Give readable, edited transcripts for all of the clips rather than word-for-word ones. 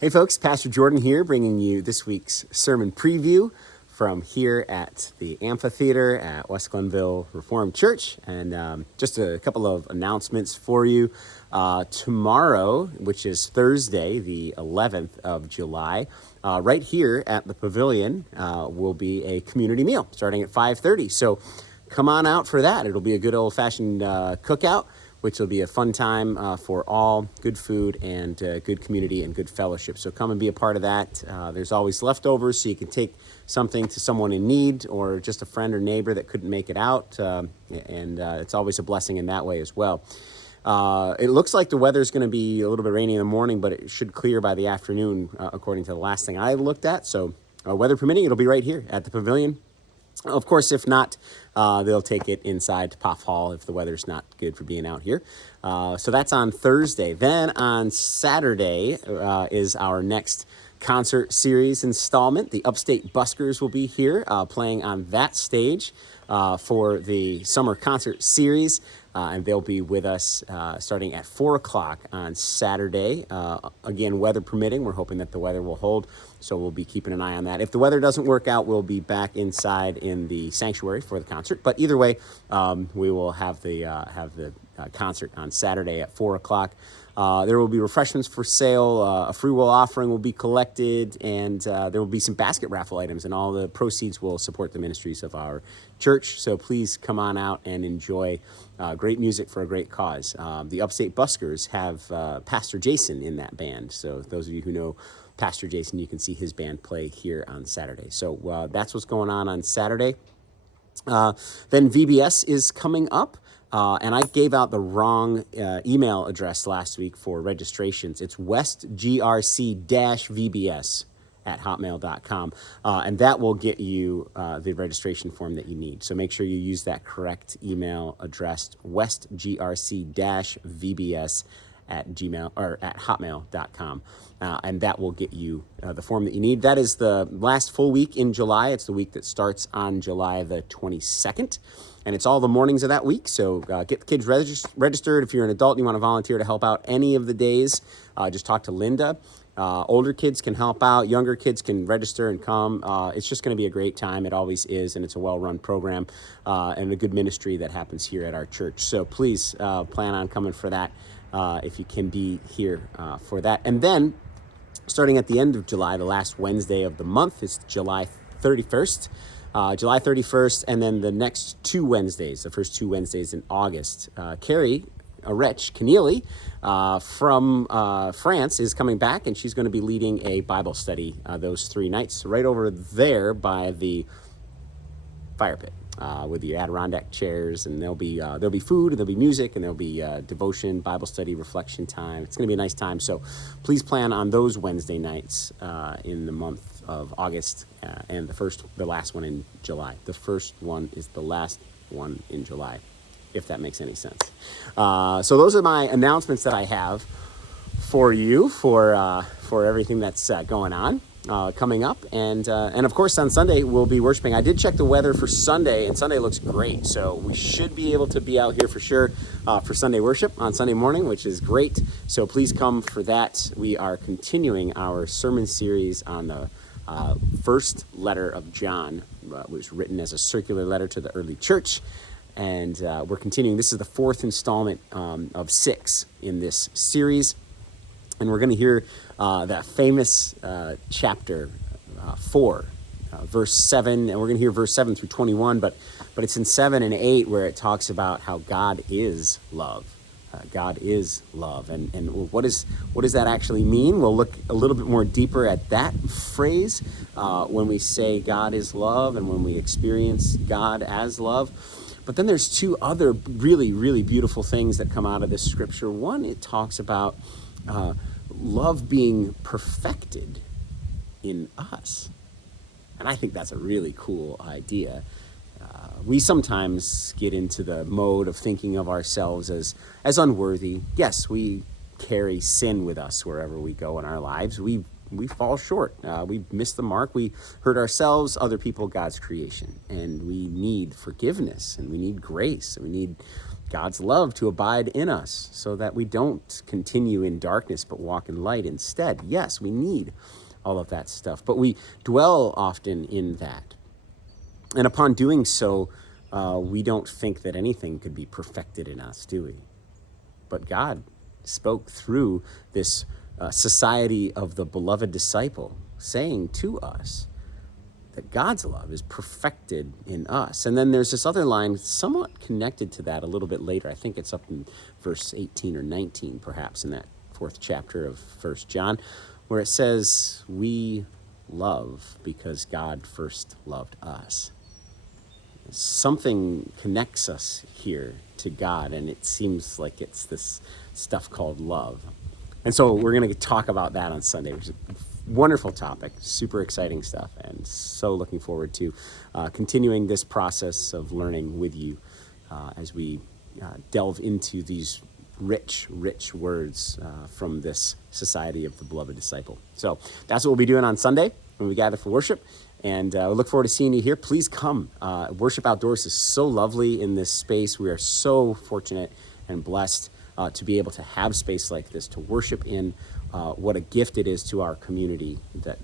Hey folks, Pastor Jordan here, bringing you this week's sermon preview from here at the amphitheater at West Glenville Reformed Church. And just a couple of announcements for you. Tomorrow, which is Thursday, the 11th of July, right here at the pavilion will be a community meal starting at 5:30. So come on out for that. It'll be a good old-fashioned cookout, which will be a fun time for all, good food and good community and good fellowship. So come and be a part of that. There's always leftovers, so you can take something to someone in need or just a friend or neighbor that couldn't make it out. And it's always a blessing in that way as well. It looks like the weather's going to be a little bit rainy in the morning, but it should clear by the afternoon, according to the last thing I looked at. So weather permitting, it'll be right here at the pavilion. Of course, if not, they'll take it inside to Poff Hall if the weather's not good for being out here. So that's on Thursday. Then on Saturday is our next concert series installment. The Upstate Buskers will be here playing on that stage for the summer concert series. And they'll be with us starting at 4 o'clock on Saturday. Again, weather permitting, we're hoping that the weather will hold, so we'll be keeping an eye on that. If the weather doesn't work out, we'll be back inside in the sanctuary for the concert. But either way, we will have the concert on Saturday at 4 o'clock. There will be refreshments for sale, a free will offering will be collected, and there will be some basket raffle items, and all the proceeds will support the ministries of our church. So please come on out and enjoy great music for a great cause. The Upstate Buskers have Pastor Jason in that band. So those of you who know Pastor Jason, you can see his band play here on Saturday. So that's what's going on Saturday. Then VBS is coming up. And I gave out the wrong email address last week for registrations. It's westgrc-vbs@hotmail.com. And that will get you the registration form that you need. So make sure you use that correct email address, westgrc-vbs@hotmail.com. And that will get you the form that you need. That is the last full week in July. It's the week that starts on July the 22nd. And it's all the mornings of that week, so get the kids registered. If you're an adult and you want to volunteer to help out any of the days, just talk to Linda. Older kids can help out. Younger kids can register and come. It's just going to be a great time. It always is, and it's a well-run program and a good ministry that happens here at our church. So please plan on coming for that if you can be here for that. And then, starting at the end of July, the last Wednesday of the month is July 31st. July 31st, and then the next two Wednesdays, the first two Wednesdays in August. Carrie Keneally from France is coming back, and she's going to be leading a Bible study those 3 nights right over there by the fire pit with the Adirondack chairs, and there'll be food, and there'll be music, and there'll be devotion, Bible study, reflection time. It's going to be a nice time, so please plan on those Wednesday nights in the month of August, and the last one in July. The first one is the last one in July, if that makes any sense. So those are my announcements that I have for you for everything that's going on coming up, and of course on Sunday we'll be worshiping. I did check the weather for Sunday, and Sunday looks great, so we should be able to be out here for sure for Sunday worship on Sunday morning, which is great. So please come for that. We are continuing our sermon series on the first letter of John, was written as a circular letter to the early church, and we're continuing. This is the 4th installment of 6 in this series, and we're going to hear that famous chapter 4, verse 7, and we're going to hear verse 7 through 21, but it's in 7 and 8 where it talks about how God is love. God is love, and what does that actually mean? We'll look a little bit more deeper at that phrase when we say God is love and when we experience God as love. But then there's 2 other really, really beautiful things that come out of this scripture. One, it talks about love being perfected in us, and I think that's a really cool idea. We sometimes get into the mode of thinking of ourselves as unworthy. Yes, we carry sin with us wherever we go in our lives. We fall short. We miss the mark. We hurt ourselves, other people, God's creation. And we need forgiveness, and we need grace, and we need God's love to abide in us so that we don't continue in darkness but walk in light instead. Yes, we need all of that stuff, but we dwell often in that. And upon doing so, we don't think that anything could be perfected in us, do we? But God spoke through this society of the beloved disciple, saying to us that God's love is perfected in us. And then there's this other line somewhat connected to that a little bit later. I think it's up in verse 18 or 19, perhaps, in that 4th chapter of 1 John, where it says, we love because God first loved us. Something connects us here to God, and it seems like it's this stuff called love. And so we're going to talk about that on Sunday, which is a wonderful topic, super exciting stuff, and so looking forward to continuing this process of learning with you as we delve into these rich words from this society of the beloved disciple. So that's what we'll be doing on Sunday when we gather for worship. And we look forward to seeing you here. Please come. Worship Outdoors is so lovely in this space. We are so fortunate and blessed to be able to have space like this, to worship in. What a gift it is to our community that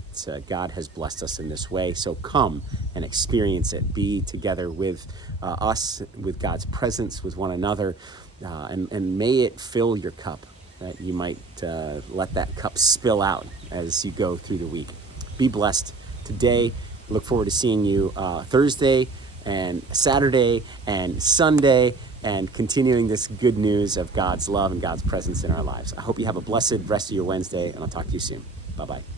God has blessed us in this way. So come and experience it. Be together with us, with God's presence, with one another. And may it fill your cup, that you might let that cup spill out as you go through the week. Be blessed today. Look forward to seeing you Thursday and Saturday and Sunday, and continuing this good news of God's love and God's presence in our lives. I hope you have a blessed rest of your Wednesday, and I'll talk to you soon. Bye-bye.